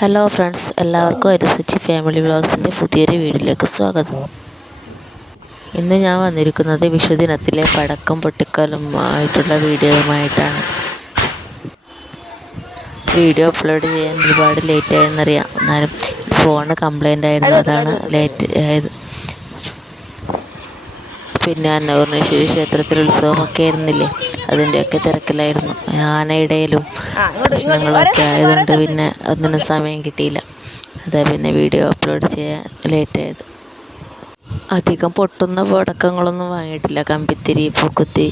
Hello friends എല്ലാവർക്കും അരുസച്ചി family വ്ളോഗ്സിന്റെ പുതിയൊരു വീഡിയോയിലേക്ക് സ്വാഗതം. ഇന്ന് ഞാൻ വന്നിരിക്കുന്നത് വിഷുദിനത്തിലെ പടക്കം പൊട്ടിക്കലും ആയിട്ടുള്ള വീഡിയോയുമായിട്ടാണ്. വീഡിയോ അപ്ലോഡ് ചെയ്യാൻ ഒരുപാട് ലേറ്റ് ആയെന്നറിയാം. എന്നാലും ഫോൺ കംപ്ലൈന്റ് ആയിരുന്നു. അതാണ് ലേറ്റ് ആയത്. പിന്നെ അന്നപൂർണേശ്വരി ക്ഷേത്രത്തിൽ ഉത്സവമൊക്കെ ആയിരുന്നില്ലേ? അതിന്റെയൊക്കെ തിരക്കിലായിരുന്നു. ആനയിടയിലും പ്രശ്നങ്ങളൊക്കെ ആയതുകൊണ്ട് പിന്നെ അതിനും സമയം കിട്ടിയില്ല. അതാ പിന്നെ വീഡിയോ അപ്ലോഡ് ചെയ്യാൻ ലേറ്റ് ആയത് അധികം പൊട്ടുന്ന പടക്കങ്ങളൊന്നും വാങ്ങിയിട്ടില്ല. കമ്പിത്തിരി പൂക്കുത്തി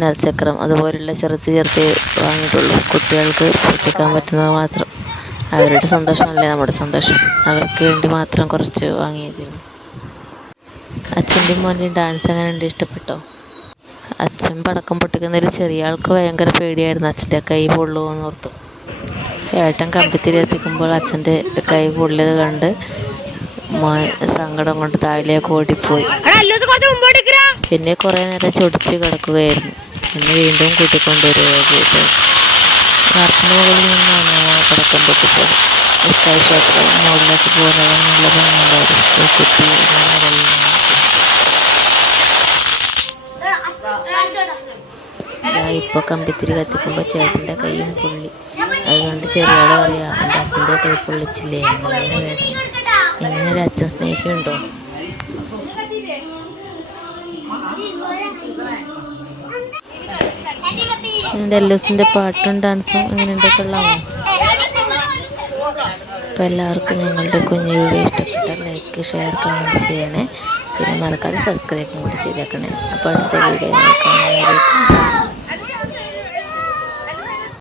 നിറച്ചക്രം അതുപോലുള്ള ചെറുത്ത് ചെറുത്ത് വാങ്ങിയിട്ടുള്ളൂ കുട്ടികൾക്ക് പൊട്ടിക്കാൻ പറ്റുന്നത് മാത്രം. അവരുടെ സന്തോഷമല്ലേ? നമ്മുടെ സന്തോഷം. അവർക്ക് വേണ്ടി മാത്രം കുറച്ച് വാങ്ങിയതിരുന്നു അച്ഛന്റെയും മോന്റെയും ഡാൻസ് അങ്ങനെ ഉണ്ട് ഇഷ്ടപ്പെട്ടോ? അച്ഛൻ പടക്കം പൊട്ടിക്കുന്നതിൽ ചെറിയ ആൾക്ക് ഭയങ്കര പേടിയായിരുന്നു അച്ഛന്റെ കൈ പൊള്ളുമെന്ന് ഓർത്തു. ഏട്ടൻ കമ്പിത്തിരി എത്തിക്കുമ്പോൾ അച്ഛന്റെ കൈ പൊള്ളിയത് കണ്ട് മോൻ സങ്കടം കൊണ്ട് താഴേക്ക് ഓടിപ്പോയി. പിന്നെ കുറേ നേരം ചൊടിച്ച് കിടക്കുകയായിരുന്നു. പിന്നെ വീണ്ടും കൂട്ടിക്കൊണ്ടുവരികയാണ് ചെയ്തത്. വാർപ്പിന് മുകളിൽ നിന്നാണ് പടക്കം പൊട്ടിച്ചത്. സ്കൈ മുകളിലേക്ക് പോകുന്നത് നല്ല ഇപ്പോൾ കമ്പിത്തിരി കത്തിക്കുമ്പോൾ ചേട്ടന്റെ കൈയും പൊള്ളി. അതുകൊണ്ട് ചെറിയാൾ പറയാം എന്റെ അച്ഛന്റെ കൈ പൊള്ളിച്ചില്ലേ? അങ്ങനെ വേണം ഇങ്ങനെ ഒരു അച്ഛൻ സ്നേഹിക്കുന്നുണ്ടോ എന്റെ പാട്ടും ഡാൻസും എങ്ങനെയുണ്ട് ഉള്ളതാണ് അപ്പോൾ എല്ലാവർക്കും ഞങ്ങളുടെ കുഞ്ഞു വീഡിയോ ഇഷ്ടപ്പെട്ടാൽ ലൈക്ക് ഷെയർ കമന്റ് ചെയ്യണേ. പിന്നെ മറക്കാതെ സബ്സ്ക്രൈബും കൂടി ചെയ്തേക്കണേ. അപ്പോൾ അടുത്ത വീഡിയോ കാണുന്നവരേക്കും